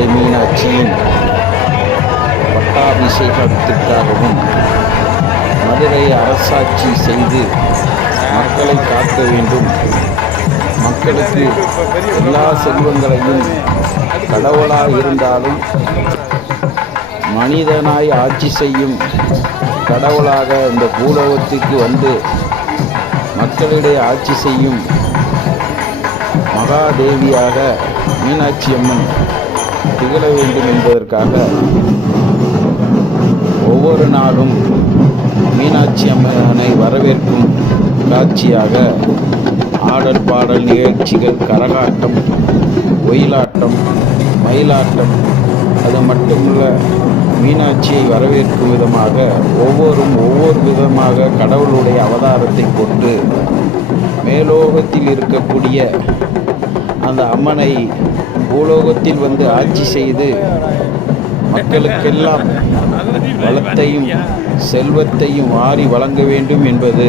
மதுரை மீனாட்சியின் பட்டாபிஷேகத்திற்காகவும் மதுரை அரசாட்சி செய்து மக்களை காக்க வேண்டும், மக்களுக்கு எல்லா செல்வங்களையும் கடவுளாய் இருந்தாலும் மனிதனாய் ஆட்சி செய்யும் கடவுளாக இந்த பூலோகத்துக்கு வந்து மக்களிடையே ஆட்சி செய்யும் மகாதேவியாக மீனாட்சி அம்மன் திகழ வேண்டும் என்பதற்காக ஒவ்வொரு நாளும் மீனாட்சி அம்மனை வரவேற்கும் காட்சியாக ஆடல் பாடல் நிகழ்ச்சிகள், கரகாட்டம், ஒயிலாட்டம், மயிலாட்டம், அது மட்டுமல்ல மீனாட்சியை வரவேற்கும் விதமாக ஒவ்வொரு விதமாக கடவுளுடைய அவதாரத்தை கொண்டு மேலோகத்தில் இருக்கக்கூடிய அந்த அம்மனை பூலோகத்தில் வந்து ஆட்சி செய்து மக்களுக்கெல்லாம் வளத்தையும் செல்வத்தையும் வாரி வழங்க வேண்டும் என்பது